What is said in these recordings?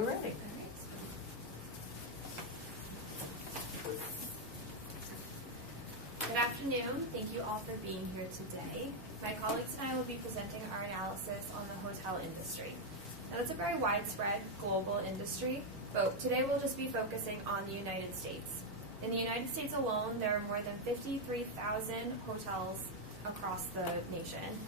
Ready. Good afternoon. Thank you all for being here today. My colleagues and I will be presenting our analysis on the hotel industry. Now, it's a very widespread global industry, but today we'll just be focusing on the United States. In the United States alone, there are more than 53,000 hotels across the nation.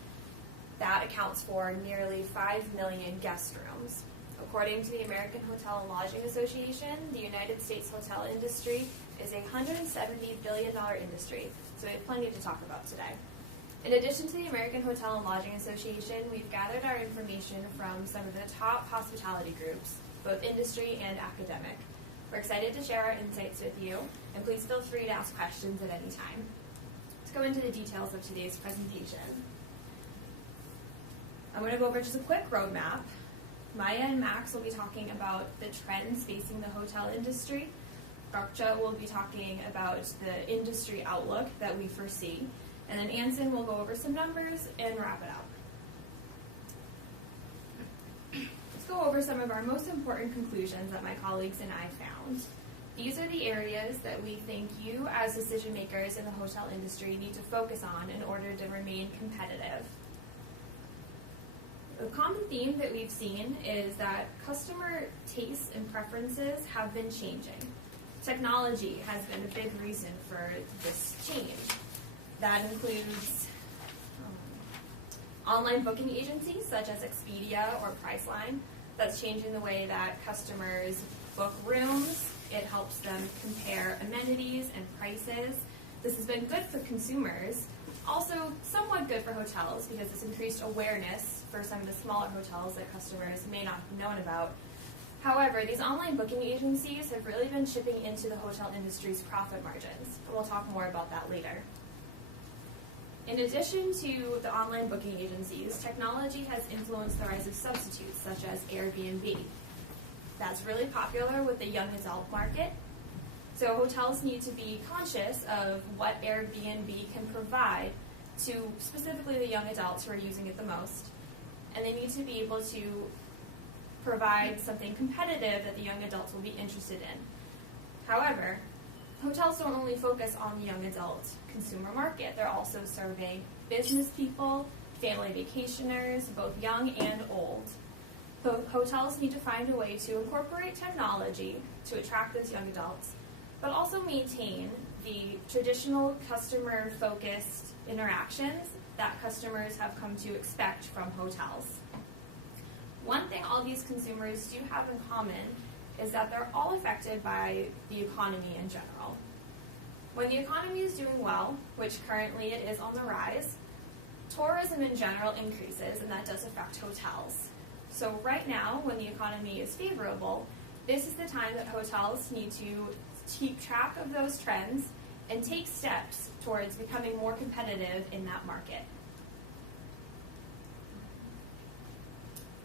That accounts for nearly 5 million guest rooms. According to the American Hotel and Lodging Association, the United States hotel industry is a $170 billion industry, so we have plenty to talk about today. In addition to the American Hotel and Lodging Association, we've gathered our information from some of the top hospitality groups, both industry and academic. We're excited to share our insights with you, and please feel free to ask questions at any time. Let's go into the details of today's presentation. I'm going to go over just a quick roadmap. Maya and Max will be talking about the trends facing the hotel industry. Arpcha will be talking about the industry outlook that we foresee. And then Anson will go over some numbers and wrap it up. Let's go over some of our most important conclusions that my colleagues and I found. These are the areas that we think you as decision makers in the hotel industry need to focus on in order to remain competitive. The common theme that we've seen is that customer tastes and preferences have been changing. Technology has been a big reason for this change. That includes online booking agencies such as Expedia or Priceline. That's changing the way that customers book rooms. It helps them compare amenities and prices. This has been good for consumers. Also, somewhat good for hotels because it's increased awareness for some of the smaller hotels that customers may not have known about. However, these online booking agencies have really been chipping into the hotel industry's profit margins, and we'll talk more about that later. In addition to the online booking agencies, technology has influenced the rise of substitutes such as Airbnb. That's really popular with the young adult market. So hotels need to be conscious of what Airbnb can provide to specifically the young adults who are using it the most. And they need to be able to provide something competitive that the young adults will be interested in. However, hotels don't only focus on the young adult consumer market. They're also serving business people, family vacationers, both young and old. So hotels need to find a way to incorporate technology to attract those young adults, but also maintain the traditional customer-focused interactions that customers have come to expect from hotels. One thing all these consumers do have in common is that they're all affected by the economy in general. When the economy is doing well, which currently it is on the rise, tourism in general increases, and that does affect hotels. So right now, when the economy is favorable, this is the time that hotels need to keep track of those trends and take steps towards becoming more competitive in that market.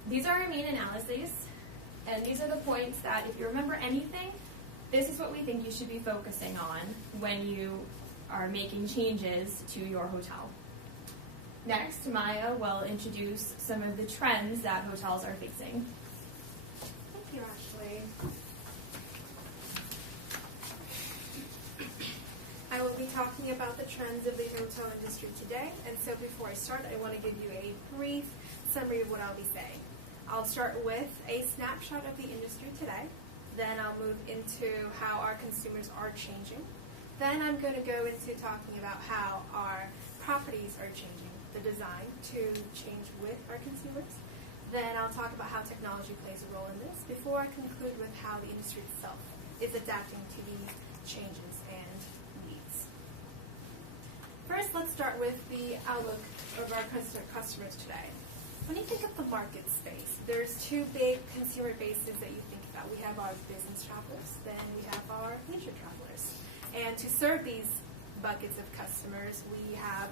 These are our main analyses, and these are the points that, if you remember anything, this is what we think you should be focusing on when you are making changes to your hotel. Next, Maya will introduce some of the trends that hotels are facing. Thank you, Ashley. I will be talking about the trends of the hotel industry today, and so before I start, I want to give you a brief summary of what I'll be saying. I'll start with a snapshot of the industry today, then I'll move into how our consumers are changing, then I'm going to go into talking about how our properties are changing, the design to change with our consumers, then I'll talk about how technology plays a role in this, before I conclude with how the industry itself is adapting to these changes and needs. First, let's start with the outlook of our customers today. When you think of the market space, there's two big consumer bases that you think about. We have our business travelers, then we have our leisure travelers. And to serve these buckets of customers, we have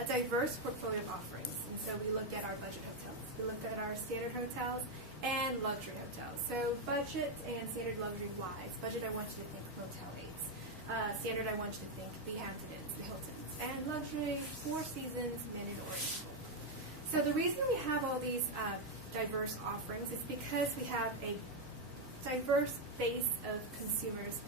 a diverse portfolio of offerings. And so we looked at our budget hotels, we looked at our standard hotels, and luxury hotels. So budget and standard luxury-wise, budget I want you to think Motel 8s. Standard I want you to think the Hampton Inns, the Hiltons. And luxury, Four Seasons, Marriott, Oriental. So the reason we have all these diverse offerings is because we have a diverse base of consumers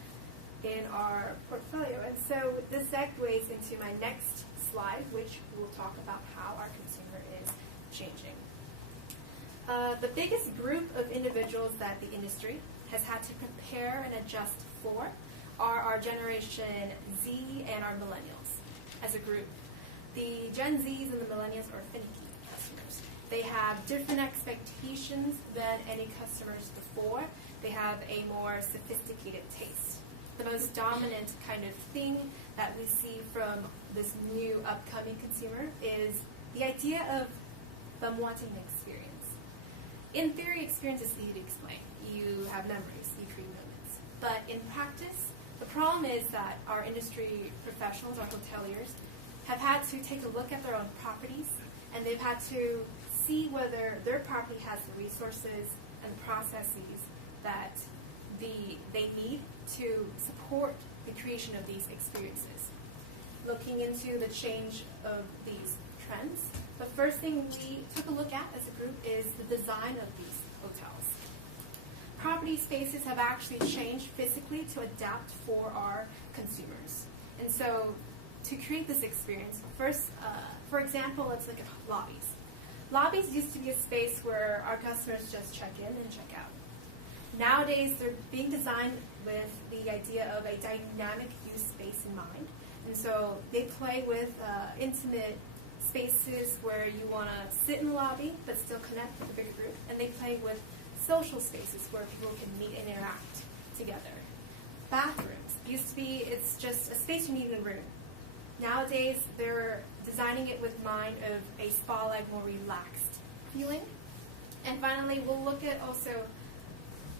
in our portfolio. And so this segues into my next slide, which will talk about how our consumer is changing. The biggest group of individuals that the industry has had to prepare and adjust for are our Generation Z and our millennials as a group. The Gen Zs and the millennials are finicky customers. They have different expectations than any customers before. They have a more sophisticated taste. The most dominant kind of thing that we see from this new upcoming consumer is the idea of them wanting an experience. In theory, experience is easy to explain. You have memories, you create moments. But in practice, the problem is that our industry professionals, our hoteliers, have had to take a look at their own properties, and they've had to see whether their property has the resources and the processes that they need to support the creation of these experiences. Looking into the change of these trends, the first thing we took a look at as a group is the design of these hotels. Property spaces have actually changed physically to adapt for our consumers. And so to create this experience, first, for example, let's look at lobbies. Lobbies used to be a space where our customers just check in and check out. Nowadays, they're being designed with the idea of a dynamic use space in mind. And so they play with intimate spaces where you want to sit in the lobby but still connect with a bigger group. And they play with social spaces where people can meet and interact together. Bathrooms used to be, it's just a space you need in a room. Nowadays, they're designing it with mind of a spa-like, more relaxed feeling. And finally, we'll look at also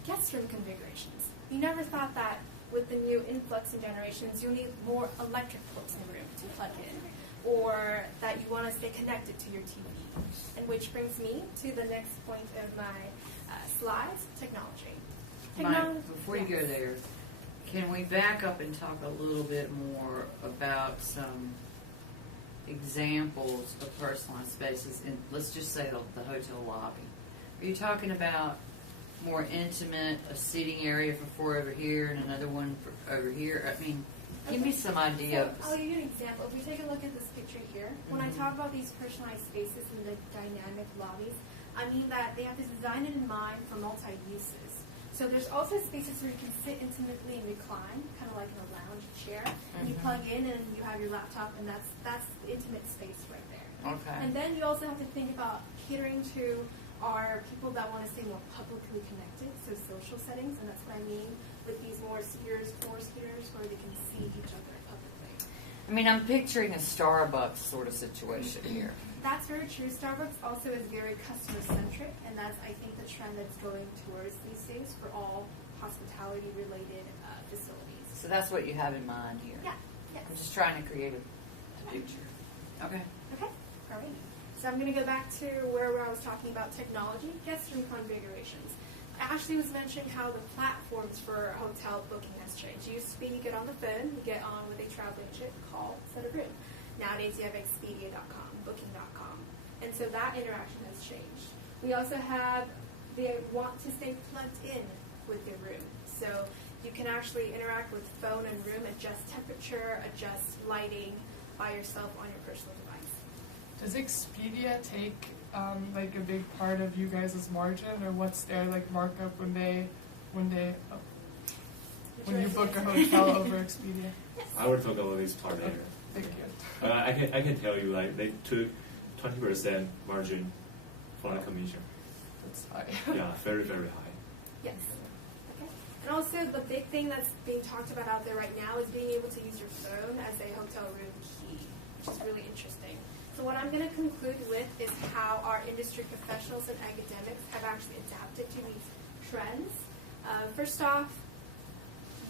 guest room configurations. You never thought that with the new influx in generations, you'll need more electric ports in the room to plug in, or that you want to stay connected to your TV. And which brings me to the next point of my slides, technology. Mike, before you go there, can we back up and talk a little bit more about some examples of personalized spaces in, let's just say, the hotel lobby? Are you talking about more intimate, a seating area for four over here and another one over here? I mean, give me some idea. So I'll give you an example. If we take a look at this picture here, when I talk about these personalized spaces and the dynamic lobbies, I mean that they have to design it in mind for multi-uses. So there's also spaces where you can sit intimately and recline, kind of like in a lounge chair. And you plug in and you have your laptop, and that's the intimate space right there. Okay. And then you also have to think about catering to our people that want to stay more publicly connected, so social settings, and that's what I mean with these more seaters, floor seaters, where they can see each other publicly. I mean, I'm picturing a Starbucks sort of situation here. That's very true. Starbucks also is very customer-centric, and that's, I think, the trend that's going towards these days for all hospitality-related facilities. So that's what you have in mind here. Yeah, yes. I'm just trying to create a picture. Okay. Okay, all right. So I'm going to go back to where I was talking about technology, guest room configurations. Ashley was mentioning how the platforms for hotel booking has changed. It used to be you get on the phone, you get on with a travel agent, call, set a room. Nowadays you have Expedia.com, Booking.com, and so that interaction has changed. We also have, they want to stay plugged in with your room. So you can actually interact with phone and room, adjust temperature, adjust lighting by yourself on your personal device. Does Expedia take like a big part of you guys' margin, or what's their like markup when you book a hotel over Expedia? I will talk about this part later. Thank you. I can tell you, like, they took 20% margin for the commission. That's high. Yeah, very, very high. Yes. Okay. And also the big thing that's being talked about out there right now is being able to use your phone as a hotel room key, which is really interesting. So what I'm going to conclude with is how our industry professionals and academics have actually adapted to these trends. First off,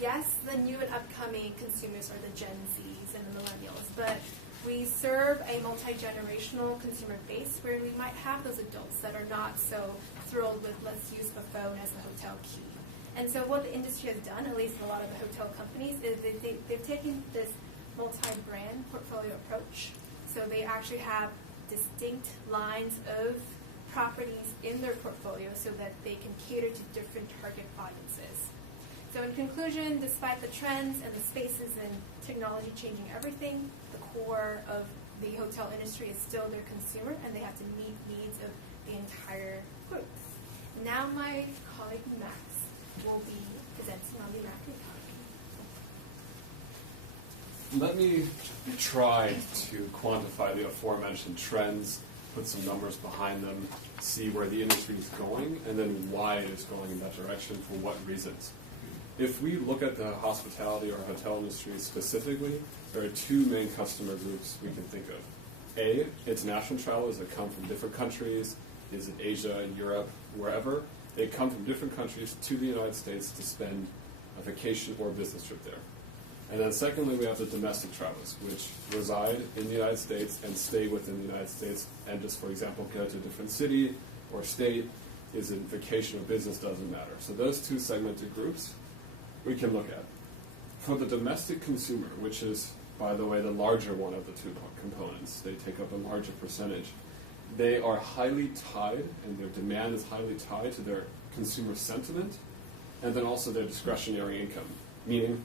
yes, the new and upcoming consumers are the Gen Zs and the millennials, but we serve a multi-generational consumer base where we might have those adults that are not so thrilled with let's use the phone as a hotel key. And so what the industry has done, at least in a lot of the hotel companies, is they've taken this multi-brand portfolio approach. So they actually have distinct lines of properties in their portfolio so that they can cater to different target audiences. So in conclusion, despite the trends and the spaces and technology changing everything, the core of the hotel industry is still their consumer, and they have to meet needs of the entire group. Now my colleague Max will be presenting on the American economy. Let me try to quantify the aforementioned trends, put some numbers behind them, see where the industry is going, and then why it is going in that direction, for what reasons. If we look at the hospitality or hotel industry specifically, there are two main customer groups we can think of. A, international travelers that come from different countries, is it Asia, Europe, wherever. They come from different countries to the United States to spend a vacation or a business trip there. And then secondly, we have the domestic travelers, which reside in the United States and stay within the United States and just, for example, go to a different city or state. Is it vacation or business, doesn't matter. So those two segmented groups we can look at. For the domestic consumer, which is, by the way, the larger one of the two components, they take up a larger percentage. They are highly tied, and their demand is highly tied to their consumer sentiment, and then also their discretionary income, meaning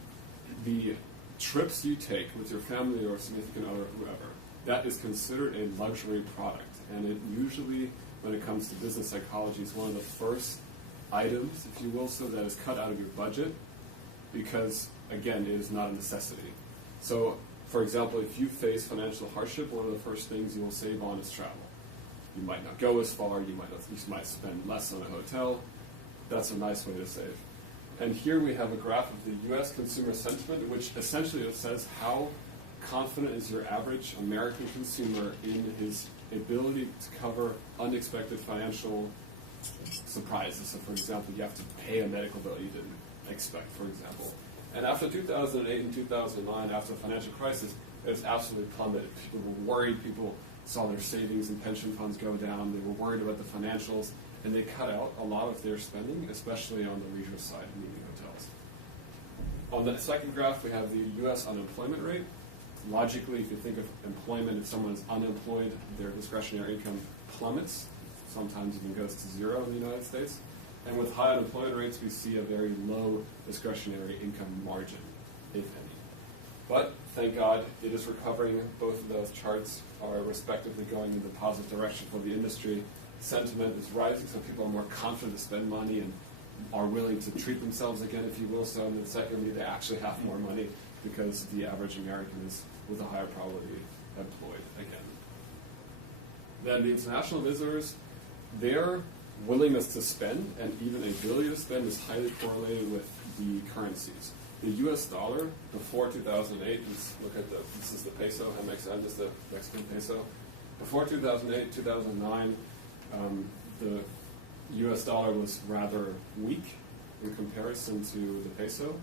the trips you take with your family or significant other, whoever, that is considered a luxury product, and it usually, when it comes to business psychology, is one of the first items, if you will, so that is cut out of your budget, because, again, it is not a necessity. So, for example, if you face financial hardship, one of the first things you will save on is travel. You might not go as far, you might spend less on a hotel. That's a nice way to save. And here we have a graph of the U.S. consumer sentiment, which essentially says how confident is your average American consumer in his ability to cover unexpected financial surprises. So, for example, you have to pay a medical bill you didn't expect, for example. And after 2008 and 2009, after the financial crisis, it was absolutely plummeted. People were worried. People saw their savings and pension funds go down. They were worried about the financials, and they cut out a lot of their spending, especially on the leisure side, meaning hotels. On the second graph, we have the U.S. unemployment rate. Logically, if you think of employment, if someone's unemployed, their discretionary income plummets, sometimes even goes to zero in the United States. And with high unemployment rates, we see a very low discretionary income margin, if any. But thank God it is recovering. Both of those charts are respectively going in the positive direction for the industry. Sentiment is rising, so people are more confident to spend money and are willing to treat themselves again, if you will. So, and then secondly, they actually have more money because the average American is, with a higher probability, employed again. Then the international visitors, their willingness to spend and even ability to spend is highly correlated with the currencies. The U.S. dollar before 2008, this is the peso, MXN is the Mexican peso. Before 2008, 2009, the U.S. dollar was rather weak in comparison to the peso.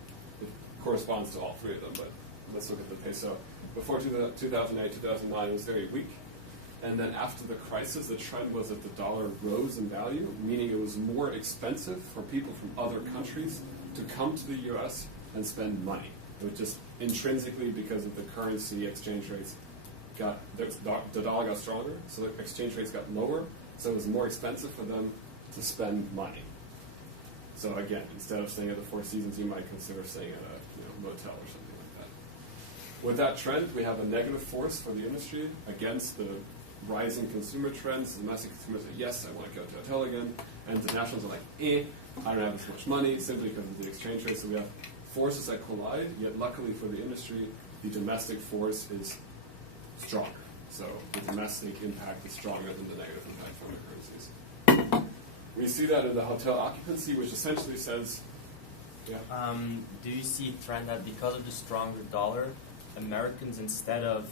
It corresponds to all three of them, but let's look at the peso. Before 2008, 2009, it was very weak. And then after the crisis, the trend was that the dollar rose in value, meaning it was more expensive for people from other countries to come to the U.S. and spend money. It was just intrinsically because of the currency exchange rates the dollar got stronger, so the exchange rates got lower, so it was more expensive for them to spend money. So again, instead of staying at the Four Seasons, you might consider staying at a motel or something like that. With that trend, we have a negative force for the industry against the rising consumer trends. Domestic consumers say, yes, I want to go to a hotel again. And the nationals are like, I don't have as much money, simply because of the exchange rate. So we have forces that collide, yet luckily for the industry, the domestic force is stronger. So the domestic impact is stronger than the negative impact from the currencies. We see that in the hotel occupancy, which essentially says, do you see a trend that because of the stronger dollar, Americans, instead of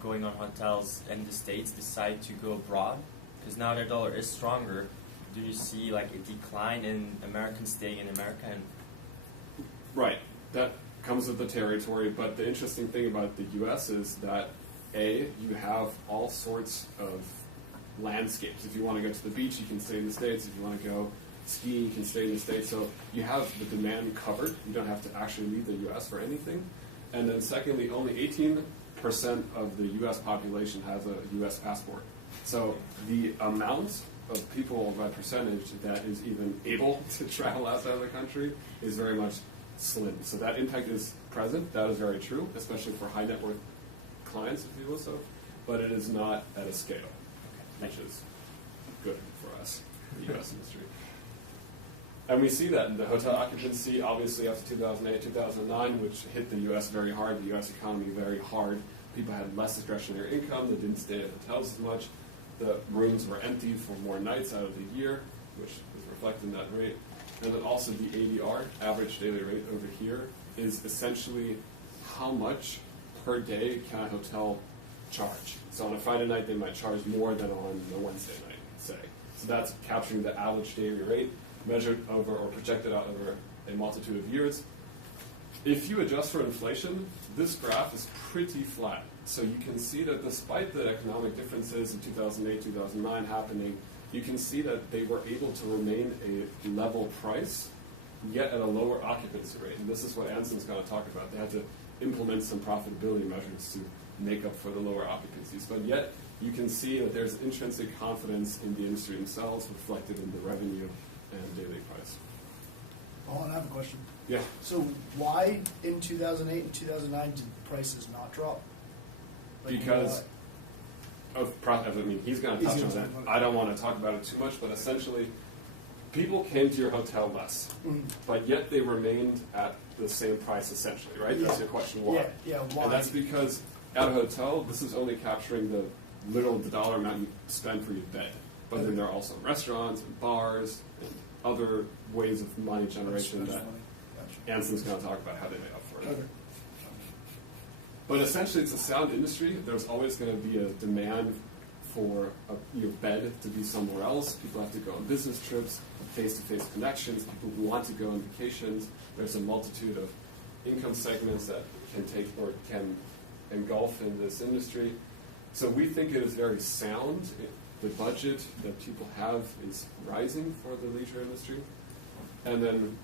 going on hotels in the States, decide to go abroad? Because now their dollar is stronger. Do you see like a decline in Americans staying in America? Right. That comes with the territory. But the interesting thing about the U.S. is that, you have all sorts of landscapes. If you want to go to the beach, you can stay in the States. If you want to go skiing, you can stay in the States. So you have the demand covered. You don't have to actually leave the U.S. for anything. And then secondly, only 18% of the U.S. population has a U.S. passport. So the amount of people by percentage that is even able to travel outside of the country is very much slim. So that impact is present. That is very true, especially for high net worth clients, if you will so. But it is not at a scale, which is good for us, the U.S. industry. And we see that in the hotel occupancy, obviously after 2008, 2009, which hit the U.S. very hard, the U.S. economy very hard. People had less discretionary income. They didn't stay at hotels as much. The rooms were empty for more nights out of the year, which is reflected in that rate. And then also the ADR, average daily rate over here, is essentially how much per day can a hotel charge. So on a Friday night, they might charge more than on a Wednesday night, say. So that's capturing the average daily rate measured over or projected out over a multitude of years. If you adjust for inflation, this graph is pretty flat. So you can see that despite the economic differences in 2008, 2009 happening, you can see that they were able to remain a level price, yet at a lower occupancy rate. And this is what Anson's going to talk about. They had to implement some profitability measures to make up for the lower occupancies. But yet, you can see that there's intrinsic confidence in the industry themselves reflected in the revenue and daily price. Oh, and I have a question. Yeah. So why in 2008 and 2009 did prices not drop? Like, Because of profit. I mean, he's going to touch He's on gonna that. talk about it. I don't want to talk about it too much, but essentially, people came to your hotel less, but yet they remained at the same price essentially, right? That's your question, why? Yeah, why? And that's because at a hotel, this is only capturing the dollar amount you spend for your bed. But then there are also restaurants and bars and other ways of money generation That's that funny. Gotcha. Anson's going to talk about how they make up for it. Okay. But essentially, it's a sound industry. There's always going to be a demand for your bed to be somewhere else. People have to go on business trips, face-to-face connections. People who want to go on vacations. There's a multitude of income segments that can take or can engulf in this industry. So we think it is very sound. The budget that people have is rising for the leisure industry. And then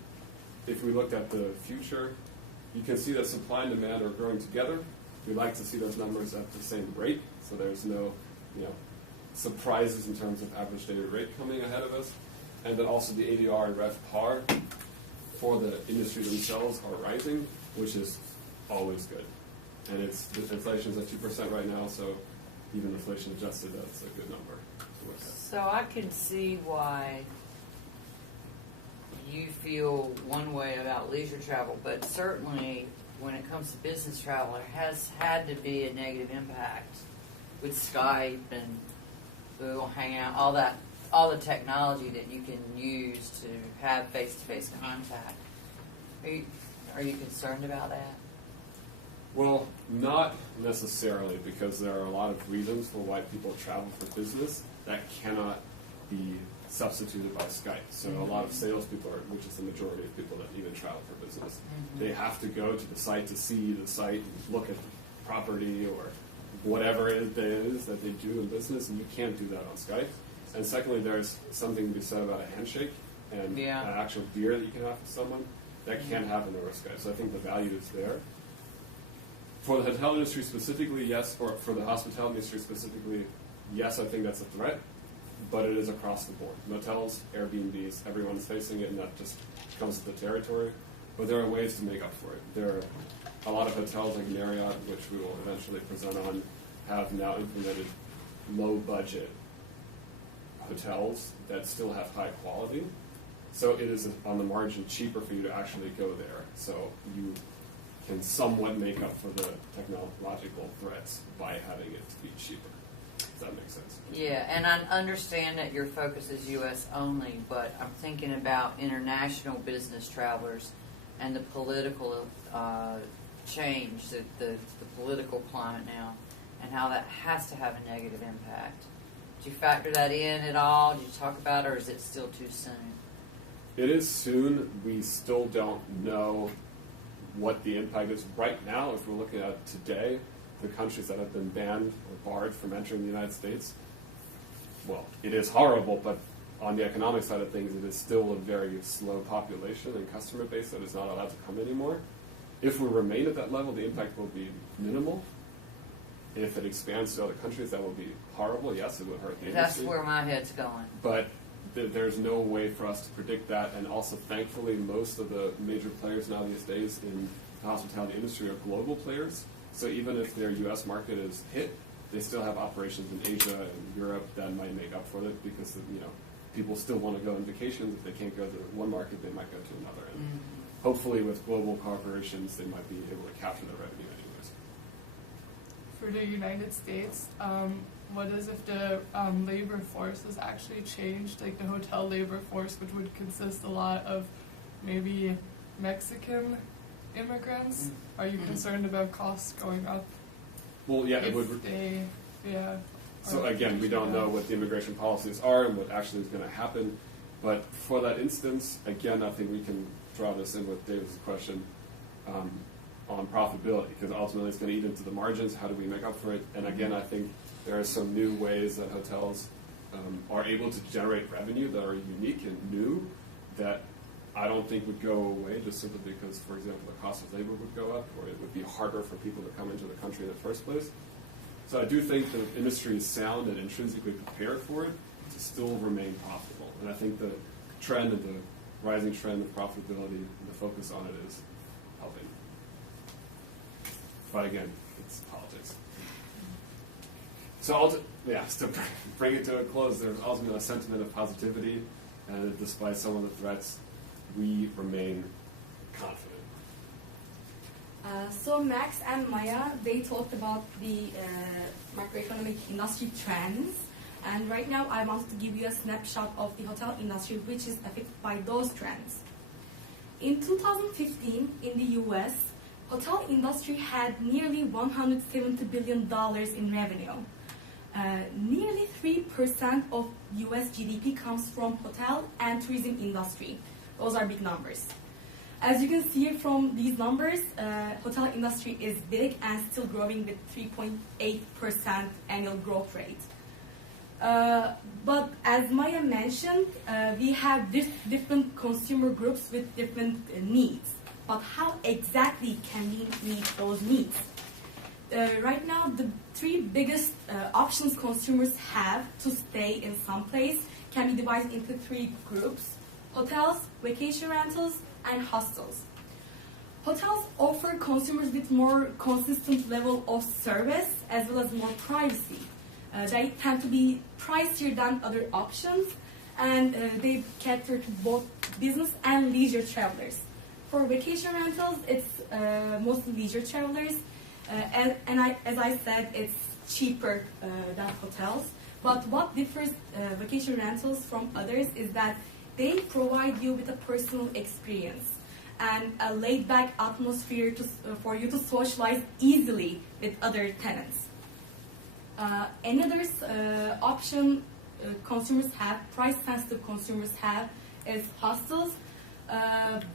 if we looked at the future, you can see that supply and demand are growing together. We like to see those numbers at the same rate, so there's no surprises in terms of average daily rate coming ahead of us. And then also the ADR and RevPAR for the industry themselves are rising, which is always good. And the inflation's at 2% right now, so even inflation adjusted, that's a good number to look at. So I can see why you feel one way about leisure travel, but certainly when it comes to business travel, there has had to be a negative impact with Skype and Google Hangout, all the technology that you can use to have face-to-face contact. Are you concerned about that? Well, not necessarily, because there are a lot of reasons for why people travel for business that cannot be substituted by Skype. So a lot of salespeople, which is the majority of people that even travel for business, they have to go to the site to see the site and look at the property or whatever it is that they do in business, and you can't do that on Skype. And secondly, there's something to be said about a handshake and an actual beer that you can have with someone. That can't happen over Skype. So I think the value is there. For the hotel industry specifically, yes, or for the hospitality industry specifically, yes, I think that's a threat, but it is across the board. Motels, Airbnbs, everyone's facing it, and that just comes with the territory. But there are ways to make up for it. There are a lot of hotels like Marriott, which we will eventually present on, have now implemented low-budget hotels that still have high quality. So it is on the margin cheaper for you to actually go there. So you can somewhat make up for the technological threats by having it to be cheaper. Does that make sense? Yeah, and I understand that your focus is U.S. only, but I'm thinking about international business travelers and the political change, the political climate now, and how that has to have a negative impact. Did you factor that in at all? Did you talk about it, or is it still too soon? It is soon. We still don't know what the impact is right now. If we're looking at today, the countries that have been banned or barred from entering the United States, well, it is horrible, but on the economic side of things, it is still a very slow population and customer base that is not allowed to come anymore. If we remain at that level, the impact will be minimal. If it expands to other countries, that would be horrible. Yes, it would hurt the That's industry. where my head's going. But there's no way for us to predict that. And also, thankfully, most of the major players now these days in the hospitality industry are global players. So even if their U.S. market is hit, they still have operations in Asia and Europe that might make up for it because people still want to go on vacations. If they can't go to one market, they might go to another. And hopefully, with global corporations, they might be able to capture the revenue anyways. For the United States, what is if the labor force has actually changed, like the hotel labor force, which would consist a lot of maybe Mexican immigrants? Are you concerned about costs going up? Well, yeah, it if would. they, yeah. So are again, we don't know what the immigration policies are and what actually is going to happen. But for that instance, again, I think we can draw this in with David's question on profitability, because ultimately it's going to eat into the margins. How do we make up for it? And again, I think there are some new ways that hotels are able to generate revenue that are unique and new that I don't think would go away just simply because, for example, the cost of labor would go up, or it would be harder for people to come into the country in the first place. So I do think the industry is sound and intrinsically prepared for it to still remain profitable. And I think the trend and the rising trend of profitability and the focus on it is helping. But again, it's politics. So to bring it to a close, there's ultimately a sentiment of positivity, and despite some of the threats, we remain confident. So Max and Maya, they talked about the macroeconomic industry trends, and right now I want to give you a snapshot of the hotel industry which is affected by those trends. In 2015, in the US, hotel industry had nearly $170 billion in revenue. Nearly 3% of US GDP comes from hotel and tourism industry. Those are big numbers. As you can see from these numbers, hotel industry is big and still growing with 3.8% annual growth rate. But as Maya mentioned, we have different consumer groups with different needs. But how exactly can we meet those needs? Right now, the three biggest options consumers have to stay in some place can be divided into three groups: hotels, vacation rentals, and hostels. Hotels offer consumers with more consistent level of service as well as more privacy. They tend to be pricier than other options, and they cater to both business and leisure travelers. For vacation rentals, it's mostly leisure travelers, as I said, it's cheaper than hotels. But what differs vacation rentals from others is that they provide you with a personal experience and a laid-back atmosphere for you to socialize easily with other tenants. Another option consumers have, price-sensitive consumers have, is hostels.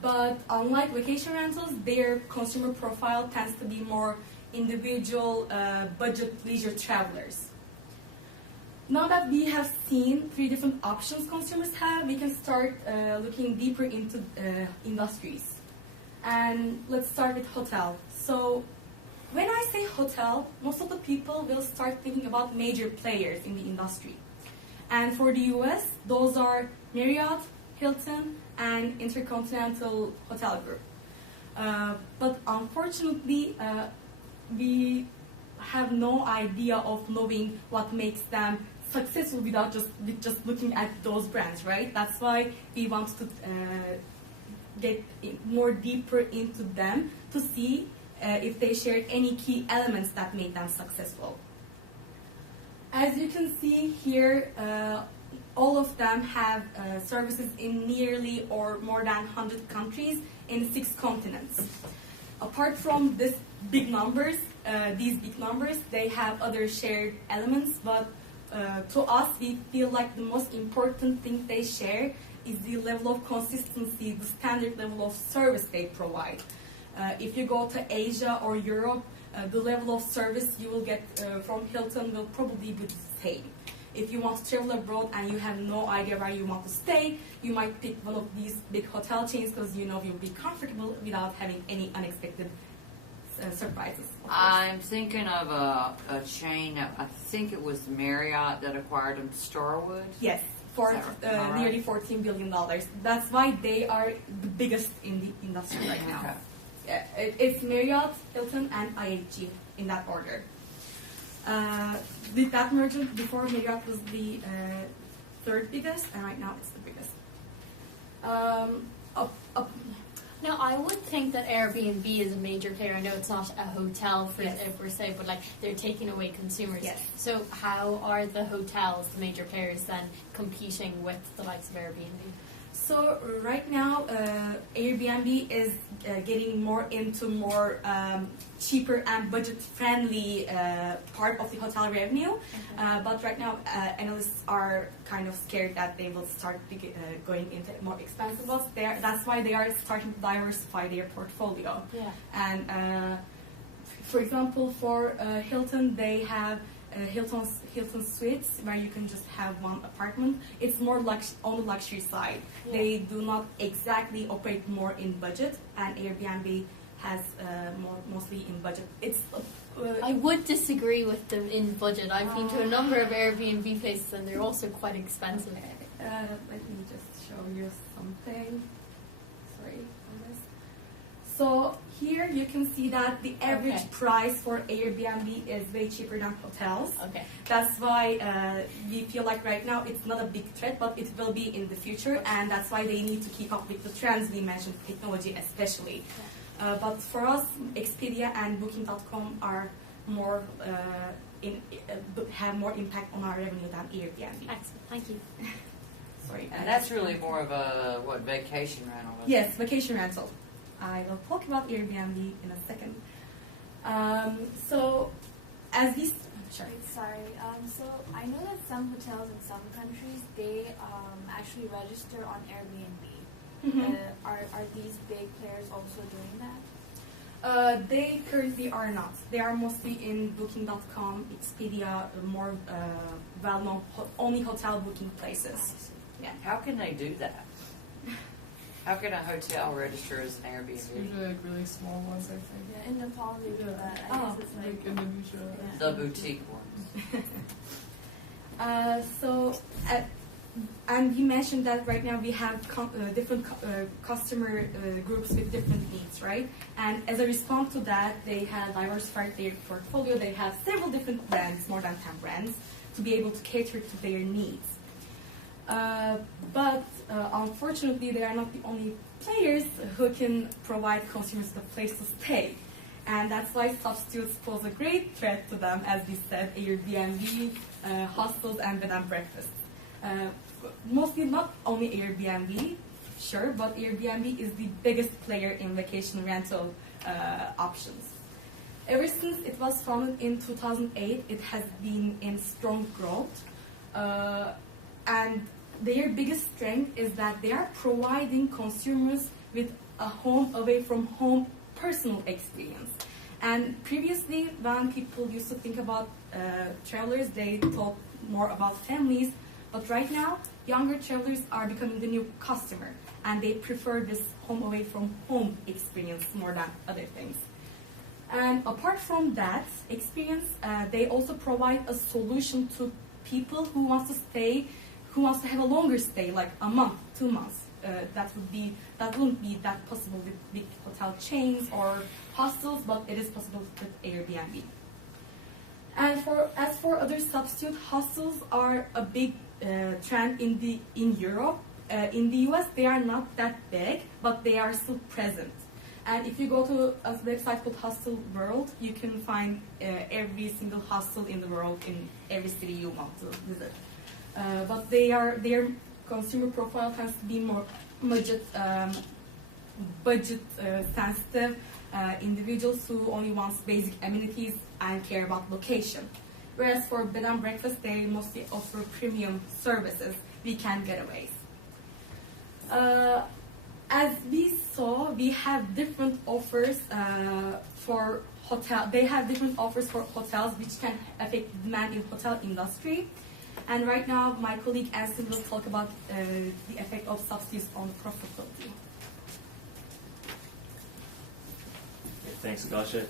But unlike vacation rentals, their consumer profile tends to be more individual, budget leisure travelers. Now that we have seen three different options consumers have, we can start looking deeper into industries. And let's start with hotel. So when I say hotel, most of the people will start thinking about major players in the industry. And for the US, those are Marriott, Hilton, and Intercontinental Hotel Group. But unfortunately, we have no idea of knowing what makes them successful without just looking at those brands, right? That's why we want to get more deeper into them to see if they shared any key elements that made them successful. As you can see here, all of them have services in nearly or more than 100 countries in 6 continents. Apart from these big numbers, they have other shared elements, but to us, we feel like the most important thing they share is the level of consistency, the standard level of service they provide. If you go to Asia or Europe, the level of service you will get from Hilton will probably be the same. If you want to travel abroad and you have no idea where you want to stay, you might pick one of these big hotel chains because you know you'll be comfortable without having any unexpected surprises. of course. I'm thinking of a chain. I think it was Marriott that acquired them, Starwood. Yes, for Is that right? nearly $14 billion. That's why they are the biggest in the industry right now. Okay. It's Marriott, Hilton, and IHG in that order. With that merger, before Marriott was the third biggest, and right now it's the biggest. Now, I would think that Airbnb is a major player. I know it's not a hotel Yes. per se, but like they're taking away consumers. Yes. So how are the hotels, the major players, then competing with the likes of Airbnb? So right now, Airbnb is getting more into more cheaper and budget-friendly part of the hotel revenue. But right now, analysts are kind of scared that they will start going into more expensive ones. That's why they are starting to diversify their portfolio. Yeah. And for example, for Hilton, they have Hilton Suites, where you can just have one apartment. It's more on the luxury side. Yeah. They do not exactly operate more in budget, and Airbnb has mostly in budget. It's I would disagree with them in budget. I've been to a number of Airbnb places and they're also quite expensive. let me just show you something. Sorry on this. So here you can see that the average Okay. price for Airbnb is way cheaper than hotels. Okay. That's why we feel like right now it's not a big threat, but it will be in the future, and that's why they need to keep up with the trends we mentioned, technology especially. But for us, Expedia and Booking.com are more have more impact on our revenue than Airbnb. Excellent. Thank you. Sorry. And that's really more of a vacation rental. Isn't Yes, vacation rental. I will talk about Airbnb in a second. So, as we sorry. Sorry. So I know that some hotels in some countries they actually register on Airbnb. Mhm. Are these big players also doing that? They currently are not. They are mostly in Booking.com, Expedia, more well-known only hotel booking places. Yeah. How can they do that? How can a hotel register as an It's Airbnb? usually like really small ones, I think. Yeah, in Nepal they do Yeah. that. I Oh, guess it's like Like Indonesia. Yeah. The boutique ones. And you mentioned that right now we have different customer groups with different needs, right? And as a response to that, they have diversified their portfolio. They have several different brands, more than 10 brands, to be able to cater to their needs. But unfortunately, they are not the only players who can provide consumers with a place to stay. And that's why substitutes pose a great threat to them, as we said, Airbnb, hostels, and bed and breakfast. Mostly not only Airbnb, sure, but Airbnb is the biggest player in vacation rental options. Ever since it was founded in 2008, it has been in strong growth. And their biggest strength is that they are providing consumers with a home away from home personal experience. And previously, when people used to think about travelers, they thought more about families. But right now, younger travelers are becoming the new customer, and they prefer this home away from home experience more than other things. And apart from that experience, they also provide a solution to people who wants to stay, who wants to have a longer stay, like a month, 2 months. That wouldn't be that possible with big hotel chains or hostels, but it is possible with Airbnb. And as for other substitute, hostels are a big trend in Europe. In the US, they are not that big, but they are still present. And if you go to a website called Hostel World, you can find every single hostel in the world in every city you want to visit. But their consumer profile tends to be more budget sensitive individuals who only want basic amenities and care about location. Whereas for bed and breakfast, they mostly offer premium services, weekend getaways. As we saw, we have different offers for hotel. They have different offers for hotels, which can affect demand in hotel industry. And right now, my colleague Anson will talk about the effect of subsidies on profitability. Thanks, Gauche.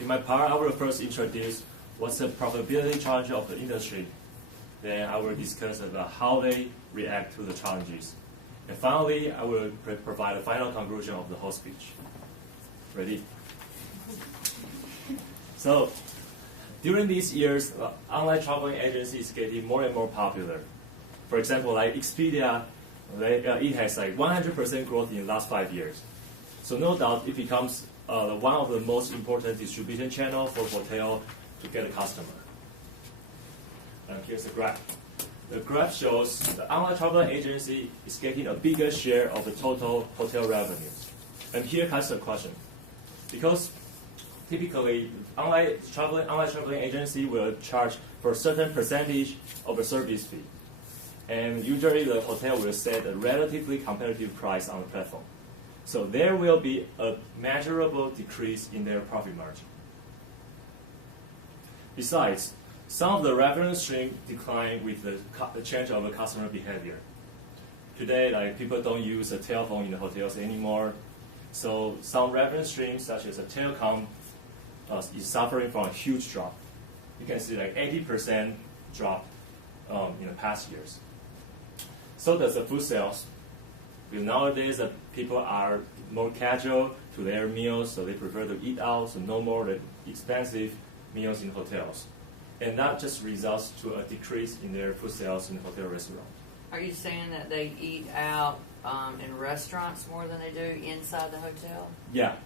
In my part, I will first introduce what's the profitability challenge of the industry. Then I will discuss about how they react to the challenges. And finally, I will provide a final conclusion of the whole speech. Ready? So, during these years, online traveling agencies getting more and more popular. For example, like Expedia, it has like 100% growth in the last 5 years. So no doubt it becomes one of the most important distribution channel for hotel to get a customer. Here's the graph. The graph shows the online travel agency is getting a bigger share of the total hotel revenues. And here comes the question. Because typically, online traveling agency will charge for a certain percentage of a service fee. And usually the hotel will set a relatively competitive price on the platform. So there will be a measurable decrease in their profit margin. Besides, some of the revenue stream decline with the change of the customer behavior. Today, like people don't use a telephone in the hotels anymore. So some revenue streams, such as a telecom, is suffering from a huge drop. You can see like 80% drop in the past years. So does the food sales. Because nowadays people are more casual to their meals, so they prefer to eat out, so no more expensive meals in hotels. And that just results to a decrease in their food sales in the hotel restaurant. Are you saying that they eat out in restaurants more than they do inside the hotel? Yeah.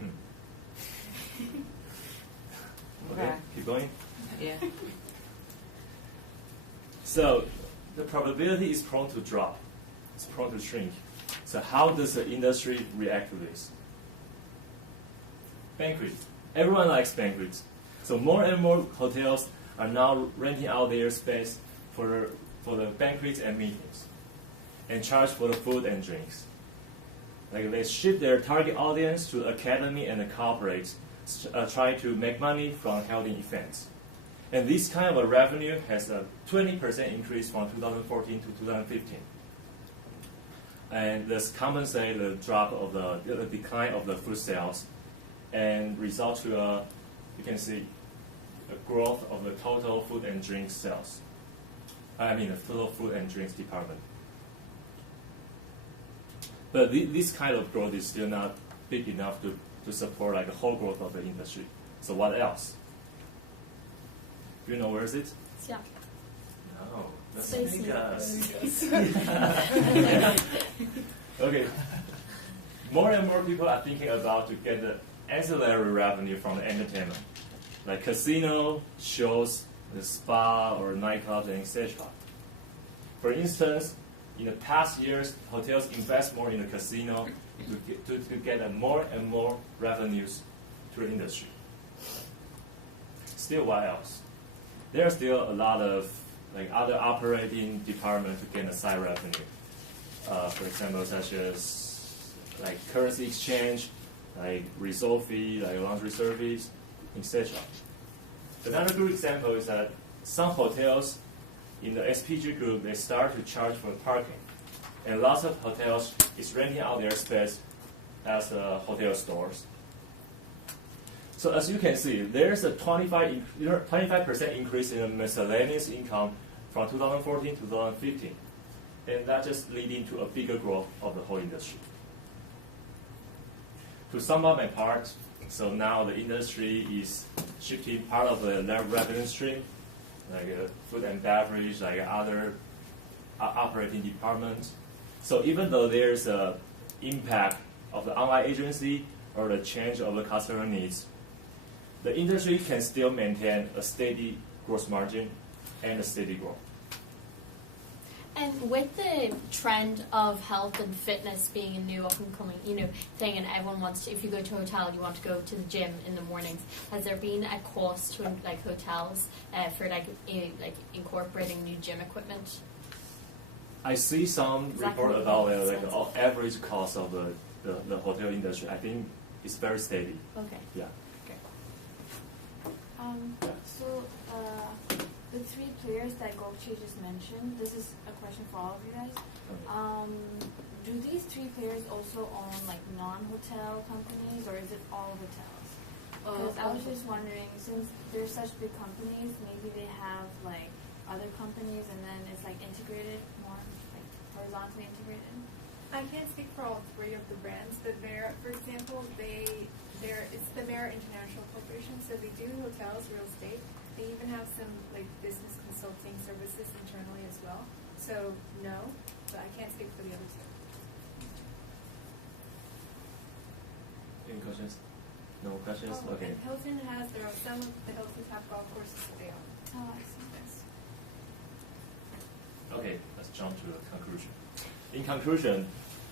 Okay. Okay, keep going. Yeah. So the probability is prone to drop. It's prone to shrink. So how does the industry react to this? Banquets. Everyone likes banquets. So more and more hotels are now renting out their space for the banquets and meetings, and charge for the food and drinks. Like they shift their target audience to academy and the corporates, trying to make money from holding events. And this kind of a revenue has a 20% increase from 2014 to 2015. And this compensates the drop of the decline of the food sales, and result to you can see a growth of the total food and drink sales. I mean the total food and drinks department. But this kind of growth is still not big enough to support like the whole growth of the industry. So what else? Do you know where is it? Yeah. No, that's Space Vegas. Okay. More and more people are thinking about to get the ancillary revenue from the entertainment, like casino, shows, the spa or nightclubs, and etc. For instance, in the past years, hotels invest more in the casino to get more and more revenues to the industry. Still, what else? There are still a lot of like other operating departments to get a side revenue. For example, such as like currency exchange, like resort fee, like laundry service, etc. Another good example is that some hotels in the SPG group, they start to charge for parking. And lots of hotels is renting out their space as hotel stores. So as you can see, there's a 25% increase in the miscellaneous income from 2014 to 2015. And that just leading to a bigger growth of the whole industry. To sum up my part, so now the industry is shifting part of the revenue stream, like food and beverage, like other operating departments. So even though there's an impact of the online agency or the change of the customer needs, the industry can still maintain a steady gross margin and a steady growth. And with the trend of health and fitness being a new up and coming, thing, and everyone wants to, if you go to a hotel, you want to go to the gym in the mornings. Has there been a cost to hotels for incorporating new gym equipment? I see some report about the average cost of the hotel industry. I think it's very steady. Okay. Yeah. So the three players that Gokche just mentioned, this is a question for all of you guys. do these three players also own like non-hotel companies, or is it all hotels? Because I was just wondering, since they're such big companies, maybe they have like other companies, and then it's like integrated more, like horizontally integrated. I can't speak for all three of the brands, but Marriott, for example, it's the Marriott International Corporation, so they do hotels, real estate. They even have some like business consulting services internally as well. So no, but I can't speak for the other two. Any questions? No questions? Oh, Okay. and Hilton has their own. Some of the Hiltons have golf courses that they own. Oh, I see. Okay, let's jump to the conclusion. In conclusion,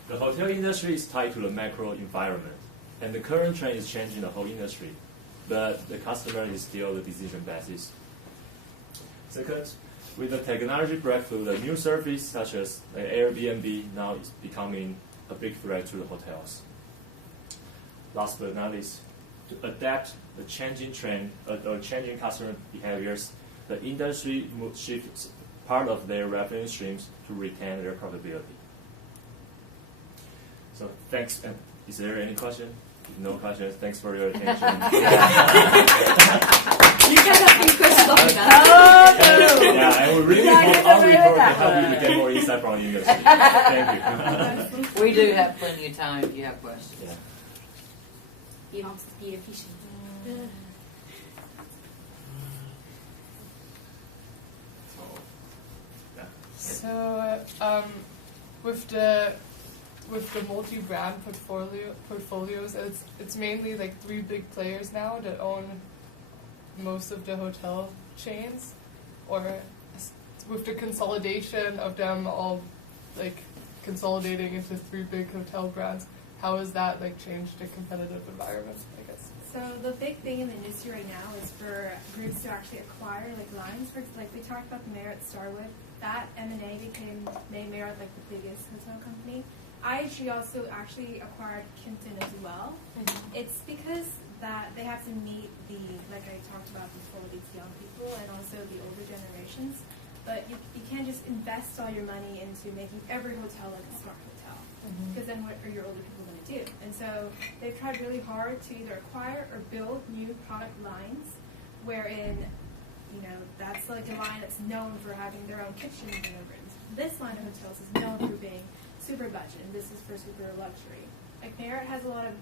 the hotel industry is tied to the macro environment, and the current trend is changing the whole industry, but the customer is still the decision basis. Second, with the technology breakthrough, the new service such as Airbnb now is becoming a big threat to the hotels. Last but not least, to adapt the changing trend or changing customer behaviors, the industry shifts part of their revenue streams to retain their profitability. So thanks. Is there any question? If no questions, thanks for your attention. You can ask me questions after that. Yeah, and we really hope our report can help you to get more insight from the industry. Thank you. We do have plenty of time if you have questions. Yeah. He wants to be efficient. So, with the multi-brand portfolios, it's mainly like three big players now that own most of the hotel chains, or with the consolidation of them all like consolidating into three big hotel brands. How has that like changed the competitive environment, I guess? So the big thing in the industry right now is for groups to actually acquire like lines. For like we talked about the Marriott Starwood, that M&A made Marriott like the biggest hotel company. IHG also actually acquired Kimpton as well. Mm-hmm. It's because that they have to meet the, like I talked about before, these young people and also the older generations. But you can't just invest all your money into making every hotel like a smart hotel, because then what are your older people going to do? And so they've tried really hard to either acquire or build new product lines, wherein, you know, that's like a line that's known for having their own kitchens in their rooms. This line of hotels is known for being super budget, and this is for super luxury. Like Marriott has a lot of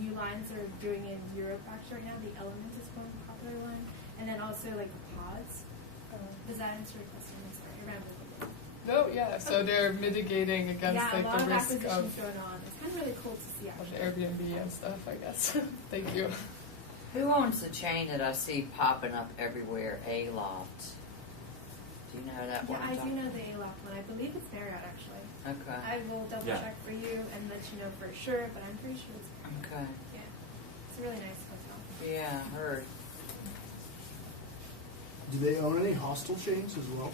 new lines they're doing in Europe actually right now. The Element is one popular one, and then also like the pods. Does that answer your question? I'm sorry, I ran a little bit. No, yeah. So they're mitigating against Yeah, like a lot the of risk acquisitions of going on. It's kind of really cool to see actually. Airbnb and stuff, I guess. Thank you. Who owns the chain that I see popping up everywhere? A-Loft. Do you know that one? Yeah, I do know the A-Loft one. I believe it's Marriott actually. Okay. I will double Yeah. check for you and let you know for sure, but I'm pretty sure it's Marriott. Okay. Yeah, it's a really nice hotel. Yeah, I heard. Do they own any hostel chains as well?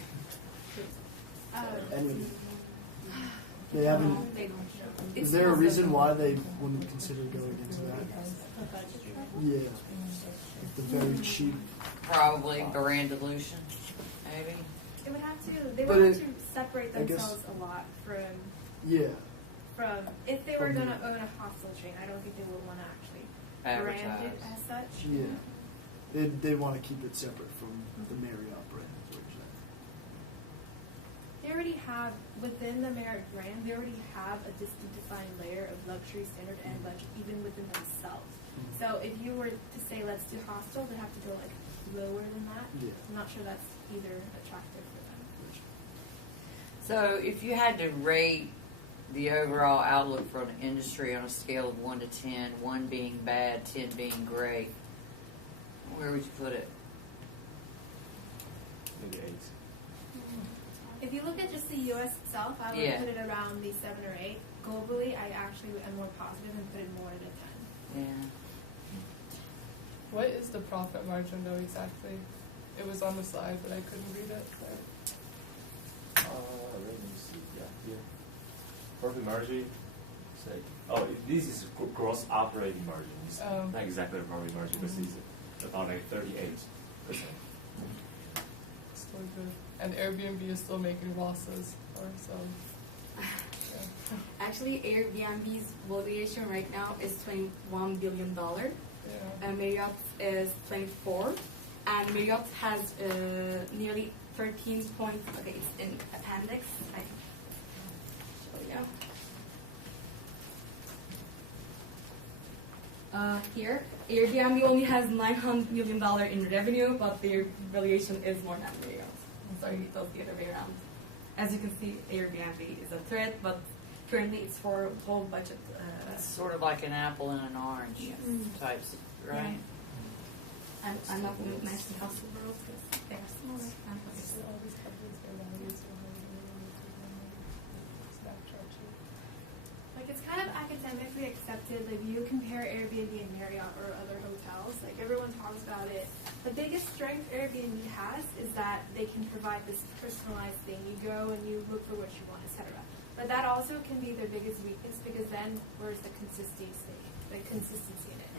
Any? They haven't. They don't know. Is there a reason why they wouldn't consider going into that? The budget trip. Yeah, like the very cheap. Probably brand dilution, maybe. They would have to. They But would have it- to separate I guess- themselves a lot from Yeah, if they were From going the- to own a hostel chain. I don't think they would want to actually brand it Advertise. as such. yeah. They want to keep it separate from the Marriott brand. is what you're saying. They already have within the Marriott brand. They already have a distinct defined layer of luxury, standard, and budget, even within themselves. So if you were to say let's do hostel, they'd have to go like lower than that. Yeah. I'm not sure that's either attractive for them. So if you had to rate the overall outlook for an industry on a scale of 1 to 10, 1 being bad, 10 being great, where would you put it? Maybe 8. If you look at just the U.S. itself, I would Yeah. put it around the 7 or 8. Globally, I actually am more positive and put it more at a 10. Yeah. What is the profit margin though exactly? It was on the slide, but I couldn't read it. Let me see. Yeah, here. Profit margin. Say, this is gross operating margin. It's Oh. not exactly the profit margin, but it's about like 38%. Still good. And Airbnb is still making losses, or so. Actually, Airbnb's valuation right now is $21 billion. Marriott is 24, and Marriott has nearly 13 points. Okay, it's in appendix. I can show you. Here, Airbnb only has $900 million in revenue, but their valuation is more than Marriott. Sorry, it was the other way around. As you can see, Airbnb is a threat, but currently it's for whole budget. It's sort of like an apple and an orange types, right? And I'm not going to mention Hostel World because they are smaller. Like it's kind of academically accepted. Like you compare Airbnb and Marriott or other hotels, like everyone talks about it. The biggest strength Airbnb has is that they can provide this personalized thing. You go and you look for what you want, etc. But that also can be their biggest weakness because then where's the consistency? The consistency in it.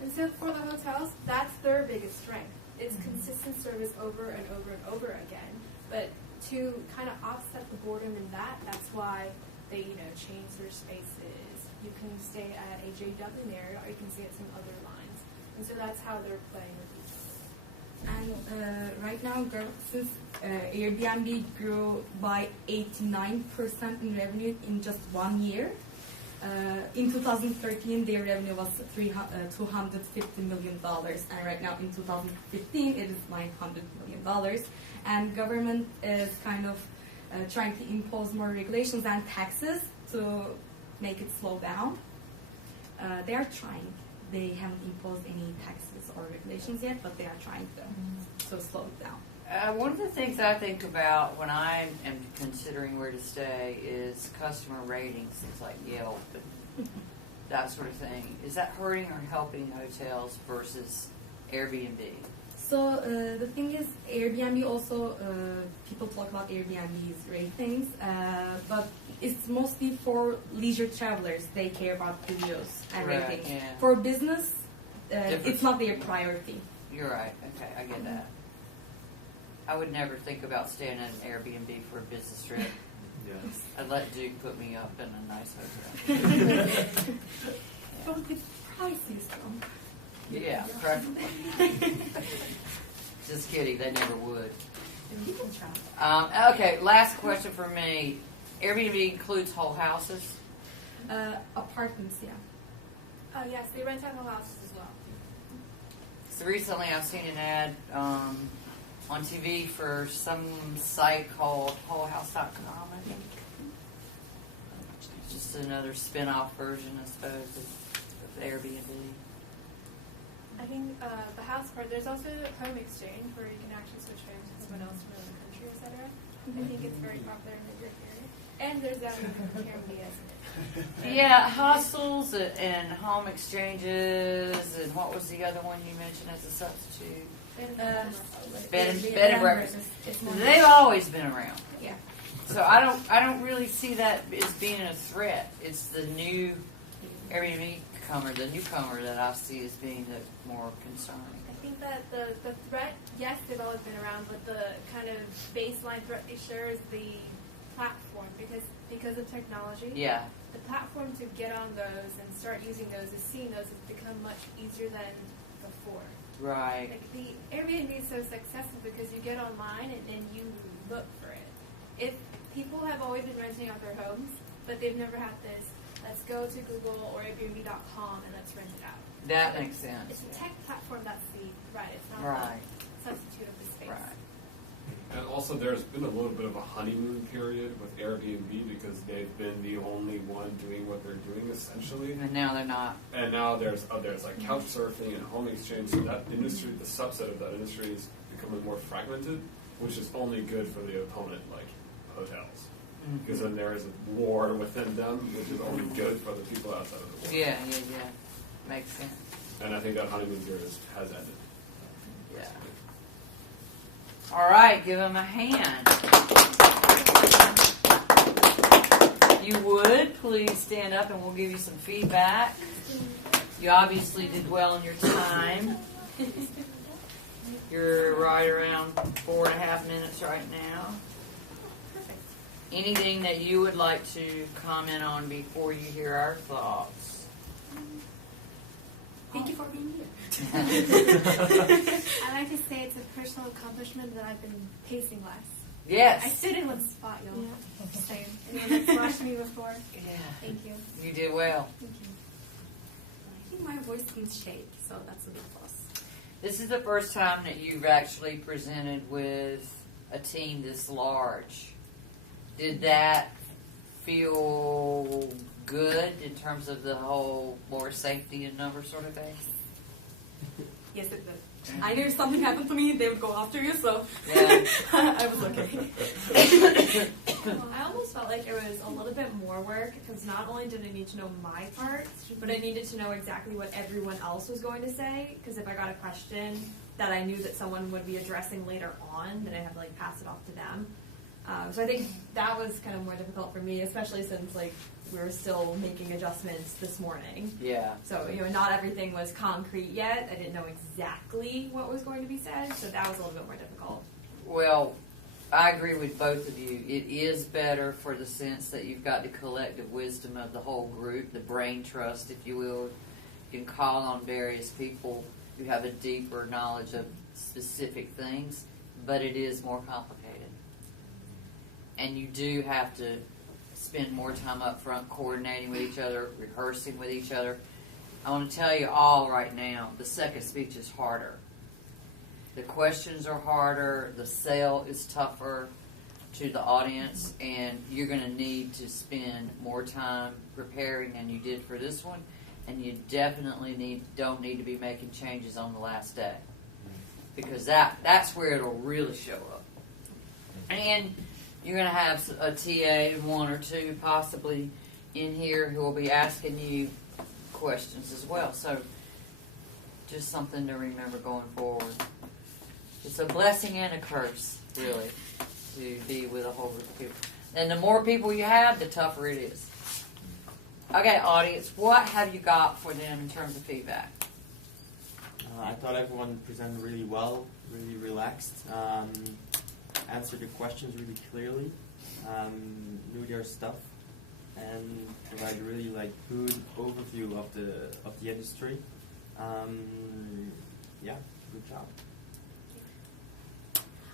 And so for the hotels, that's their biggest strength. It's consistent service over and over and over again. But to kind of offset the boredom in that, that's why they, change their spaces. You can stay at a JW Marriott or you can stay at some other lines. And so that's how they're playing with each other. And right now, since Airbnb grew by 89% in revenue in just 1 year, in 2013 their revenue was $250 million, and right now in 2015 it is $900 million. And government is kind of trying to impose more regulations and taxes to make it slow down. They are trying. They haven't imposed any taxes or regulations yet, but they are trying to slow it down. One of the things I think about when I am considering where to stay is customer ratings, things like Yelp and that sort of thing. Is that hurting or helping hotels versus Airbnb? So the thing is, Airbnb also, people talk about Airbnb's ratings, but it's mostly for leisure travelers. They care about reviews and Right, ratings. yeah. For business, Different. it's not their priority. You're right. Okay, I get that. I would never think about staying at an Airbnb for a business trip. Yeah. I'd let Duke put me up in a nice hotel. But it's pricey, so. Yeah, preferably. Just kidding, they never would. You can try. Okay, last question for me. Airbnb includes whole houses? Apartments, yeah. Yes, they rent out whole houses as well. So recently I've seen an ad on TV for some site called WholeHouse.com, I think. It's just another spin-off version, I suppose, of Airbnb. I think the house part, there's also home exchange where you can actually switch homes with someone else from another country, etc. I think it's very popular in the Greek area. And there's that Airbnb, isn't it? Yeah, hostels and home exchanges, and what was the other one you mentioned as a substitute? Bed and breakfast. They've always been around. Yeah. So I don't really see that as being a threat. It's the new Airbnb the newcomer that I see as being the more concerning. I think that the threat, yes, they've always been around, but the kind of baseline threat they share is the platform because of technology. Yeah. The platform to get on those and start using those and seeing those has become much easier than before. Right. Like the Airbnb is so successful because you get online and you look for it. If people have always been renting out their homes, but they've never had this, let's go to Google or Airbnb.com and let's rent it out. That makes sense. It's a tech platform that's the it's not Right. the substitute of the space. Right. And also, there's been a little bit of a honeymoon period with Airbnb because they've been the only one doing what they're doing essentially. And now they're not. And now there's like couch surfing and home exchange. So that industry, the subset of that industry, is becoming more fragmented, which is only good for the opponent, like hotels, because then there is a war within them, which is only good for the people outside of the war. Yeah. Makes sense. And I think that honeymoon period has ended. Yeah. All right, give them a hand. If you would, please stand up and we'll give you some feedback. You obviously did well in your time. You're right around 4.5 minutes right now. Anything that you would like to comment on before you hear our thoughts? Thank you for being here. I like to say it's a personal accomplishment that I've been pacing less. I Yes. stood in one spot, y'all. Same. Anyone that's watched me before? Yeah. Thank you. You did well. Thank you. I think my voice can shake, so that's a big plus. This is the first time that you've actually presented with a team this large. Did that feel good in terms of the whole more safety in numbers sort of thing? Yes, it did. I knew if something happened to me, they would go after you, so Yeah. I was okay. I almost felt like it was a little bit more work because not only did I need to know my part, but I needed to know exactly what everyone else was going to say. Because if I got a question that I knew that someone would be addressing later on, then I had to like pass it off to them. So I think that was kind of more difficult for me, especially since like we were still making adjustments this morning. Yeah. So not everything was concrete yet. I didn't know exactly what was going to be said, so that was a little bit more difficult. Well, I agree with both of you. It is better for the sense that you've got the collective wisdom of the whole group, the brain trust, if you will. You can call on various people who have a deeper knowledge of specific things, but it is more complicated. And you do have to spend more time up front coordinating with each other, rehearsing with each other. I want to tell you all right now, the second speech is harder. The questions are harder, the sell is tougher to the audience, and you're going to need to spend more time preparing than you did for this one, and you definitely don't need to be making changes on the last day, because that's where it'll really show up. And you're going to have a TA, one or two possibly in here, who will be asking you questions as well. So just something to remember going forward. It's a blessing and a curse, really, to be with a whole group of people. And the more people you have, the tougher it is. Okay, audience, what have you got for them in terms of feedback? I thought everyone presented really well, really relaxed, answered the questions really clearly, knew their stuff, and provided a really good overview of the industry. Yeah, good job.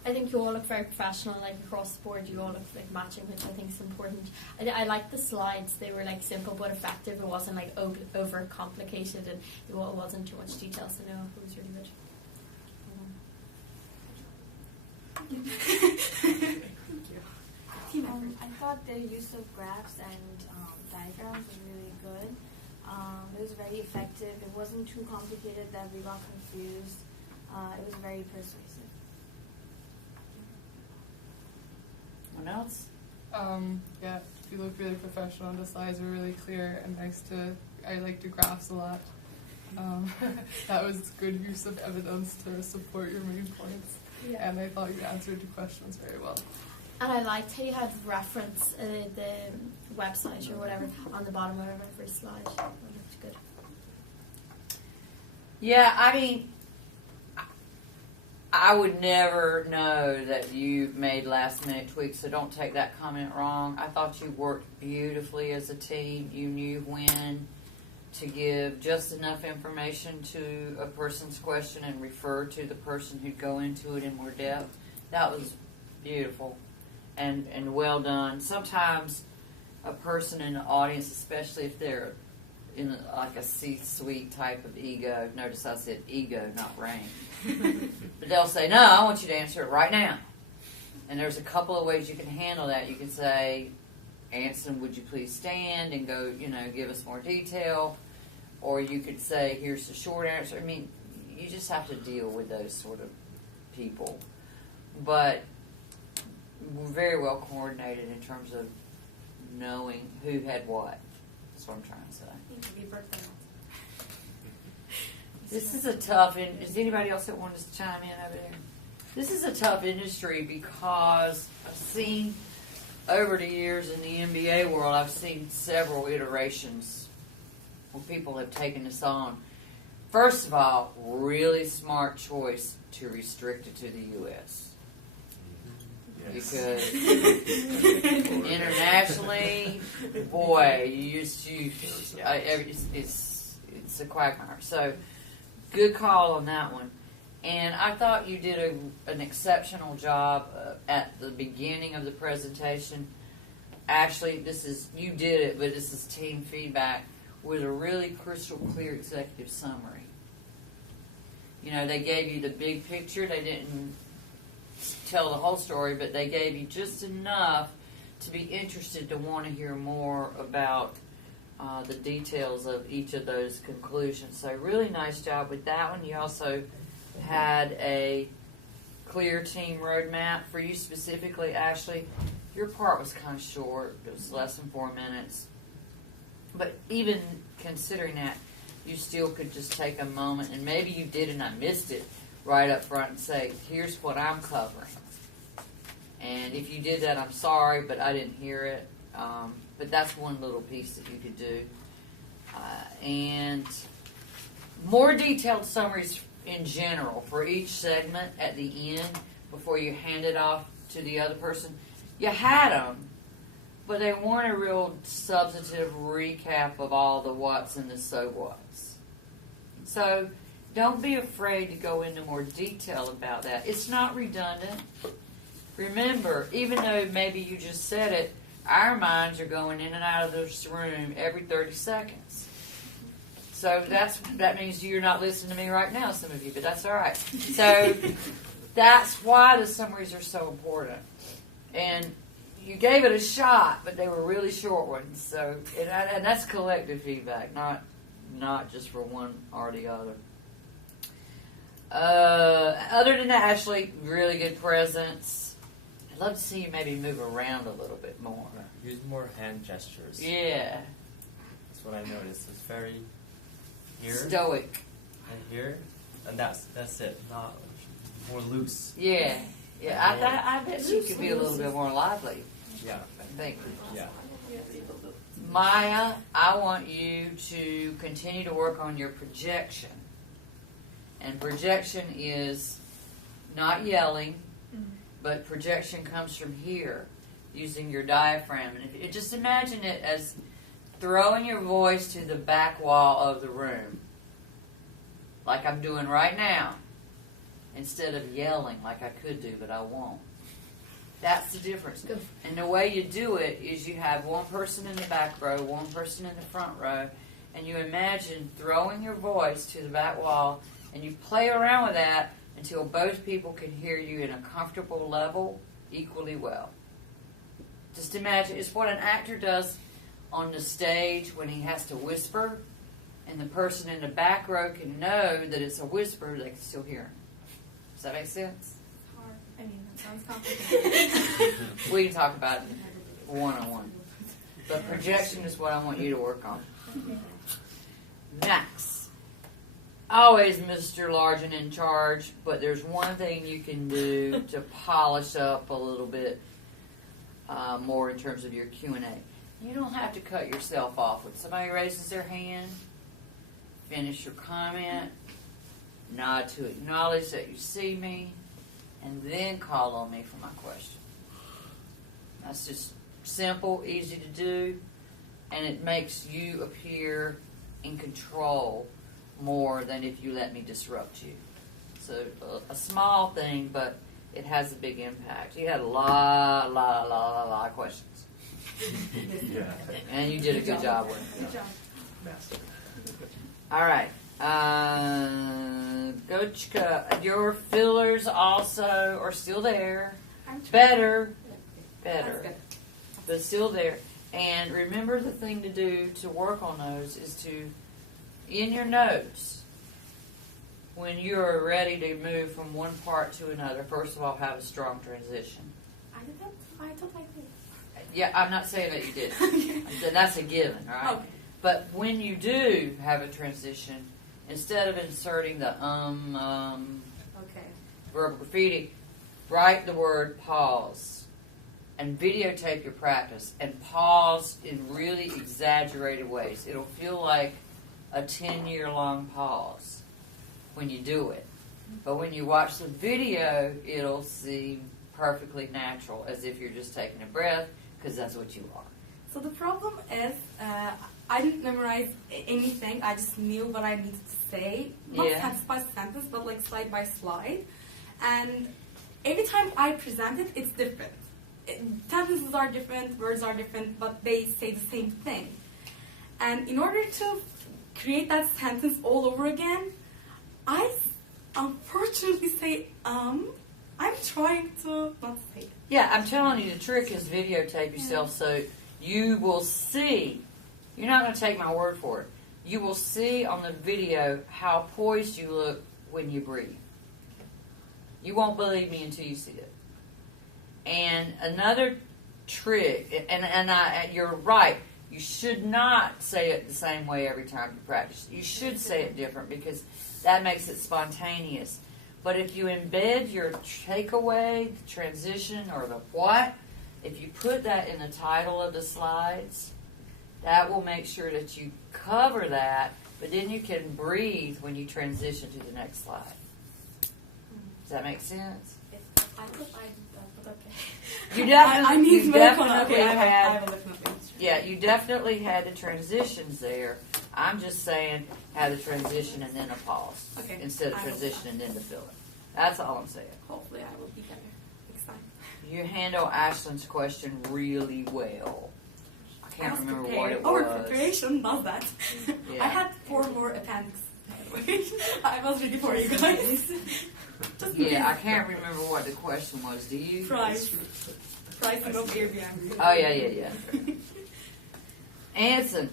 I think you all look very professional, like across the board. You all look like matching, which I think is important. I like the slides; they were like simple but effective. It wasn't like over complicated, and it wasn't too much detail. So no, it was really good. Thank you. Team effort. I thought the use of graphs and diagrams was really good. It was very effective. It wasn't too complicated that we got confused. It was very persuasive. Anyone else? Yeah, you look really professional. The slides were really clear and nice I like the graphs a lot. That was good use of evidence to support your main points. Yeah. And I thought you answered the questions very well. And I liked how you had reference the website or whatever on the bottom of every slide. That looked good. Yeah, I mean, I would never know that you made last minute tweaks, so don't take that comment wrong. I thought you worked beautifully as a team. You knew when to give just enough information to a person's question and refer to the person who'd go into it in more depth. That was beautiful and well done. Sometimes a person in the audience, especially if they're in like a C-suite type of ego, notice I said ego, not rank, but they'll say, no, I want you to answer it right now. And there's a couple of ways you can handle that. You can say, Anson, would you please stand and go, give us more detail. Or you could say, here's the short answer. I mean, you just have to deal with those sort of people. But we're very well coordinated in terms of knowing who had what. That's what I'm trying to say. This is a tough, is anybody else that wants to chime in over there? This is a tough industry because I've seen over the years in the MBA world, I've seen several iterations where people have taken this on. First of all, really smart choice to restrict it to the U.S. because internationally, boy, it's a quagmire. So, good call on that one. And I thought you did an exceptional job at the beginning of the presentation. Actually, you did it, but this is team feedback with a really crystal clear executive summary. You know, they gave you the big picture. They didn't tell the whole story, but they gave you just enough to be interested to want to hear more about the details of each of those conclusions. So really nice job with that one. You also had a clear team roadmap for you specifically, Ashley. Your part was kind of short. It was less than 4 minutes. But even considering that, you still could just take a moment, and maybe you did and I missed it right up front and say, here's what I'm covering. And if you did that, I'm sorry, but I didn't hear it. But that's one little piece that you could do. And more detailed summaries in general for each segment at the end before you hand it off to the other person. You had them, but they weren't a real substantive recap of all the what's and the so what's. So don't be afraid to go into more detail about that. It's not redundant. Remember, even though maybe you just said it, our minds are going in and out of this room every 30 seconds. So that means you're not listening to me right now, some of you, but that's all right. So that's why the summaries are so important. And you gave it a shot, but they were really short ones. So and that's collective feedback, not just for one or the other. Other than that, Ashley, really good presence. I'd love to see you maybe move around a little bit more. Use more hand gestures. Yeah. That's what I noticed. It's very here stoic. And here, and that's it. Not more loose. Yeah. Yeah. I bet you could be a little bit more lively. Yeah. I think. Yeah. Maya, I want you to continue to work on your projection. And projection is not yelling, but projection comes from here, using your diaphragm. And if you just imagine it as throwing your voice to the back wall of the room, like I'm doing right now, instead of yelling like I could do, but I won't. That's the difference. And the way you do it is you have one person in the back row, one person in the front row, and you imagine throwing your voice to the back wall, and you play around with that until both people can hear you in a comfortable level equally well. Just imagine, it's what an actor does on the stage when he has to whisper, and the person in the back row can know that it's a whisper, they can still hear him. Does that make sense? Hard. I mean, that sounds complicated. We can talk about it one-on-one. But projection is what I want you to work on. Max. Always Mr. Large and in charge, but there's one thing you can do to polish up a little bit more in terms of your Q&A. You don't have to cut yourself off. When somebody raises their hand, finish your comment, nod to acknowledge that you see me, and then call on me for my question. That's just simple, easy to do, and it makes you appear in control more than if you let me disrupt you. So a small thing, but it has a big impact. You had a lot of questions. Yeah. And you did a good job with it. Good job. All right. Gochka, your fillers also are still there. Better. But still there. And remember, the thing to do to work on those is to, in your notes, when you're ready to move from one part to another, first of all, have a strong transition. I did that. I thought I did. Yeah, I'm not saying that you did. That's a given, right? Okay. But when you do have a transition, instead of inserting the Okay. verbal graffiti, write the word pause and videotape your practice and pause in really exaggerated ways. It'll feel like a 10-year-long pause when you do it. But when you watch the video, it'll seem perfectly natural, as if you're just taking a breath, because that's what you are. So the problem is, I didn't memorize anything. I just knew what I needed to say, not Yeah. sentence by sentence, but like slide by slide. And every time I present it, it's different. Sentences are different, words are different, but they say the same thing. And in order to create that sentence all over again, I unfortunately say I'm trying to not say it. Yeah, I'm telling you, the trick is videotape yourself so you will see. You're not going to take my word for it. You will see on the video how poised you look when you breathe. You won't believe me until you see it. And another trick, and you're right, you should not say it the same way every time you practice. You should say it different because that makes it spontaneous. But if you embed your takeaway, the transition, or the what, if you put that in the title of the slides, that will make sure that you cover that, but then you can breathe when you transition to the next slide. Does that make sense? I thought I did that, but okay. You definitely, I need you to work on it. definitely Okay, I had, will definitely. yeah, you definitely had the transitions there. I'm just saying have the transition and then a pause Okay, instead of I will transition and then the filler. That's all I'm saying. Hopefully I will be better next time. You handle Ashlyn's question really well. I can't was remember prepared. what it Our was. preparation does that. Yeah. I had 4 more appendix. I was ready for you guys. Just Yeah, I can't remember what the question was. Do you? Price. Pricing of Airbnb. Oh, yeah. Anson,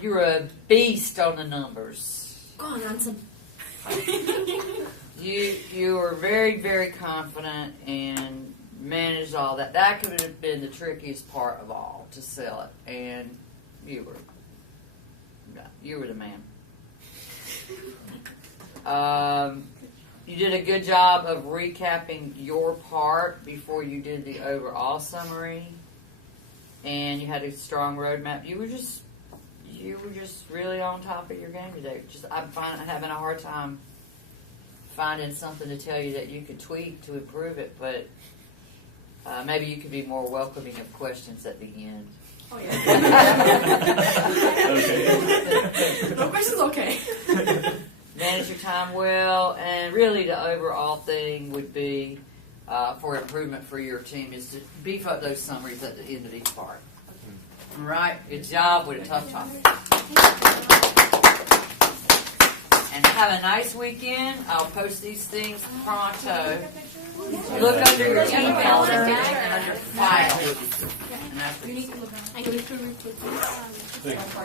you're a beast on the numbers. Go on, Anson. You were very, very confident and managed all that. That could have been the trickiest part of all, to sell it. And you were the man. You did a good job of recapping your part before you did the overall summary, and you had a strong roadmap. You were just really on top of your game today. I'm having a hard time finding something to tell you that you could tweak to improve it, but maybe you could be more welcoming of questions at the end. Oh, yeah. Okay. No questions, okay. Manage your time well, and really the overall thing would be for improvement for your team is to beef up those summaries at the end of each part. All right, good job with a tough topic. And have a nice weekend. I'll post these things pronto. Look under your email and under file. And after I go through.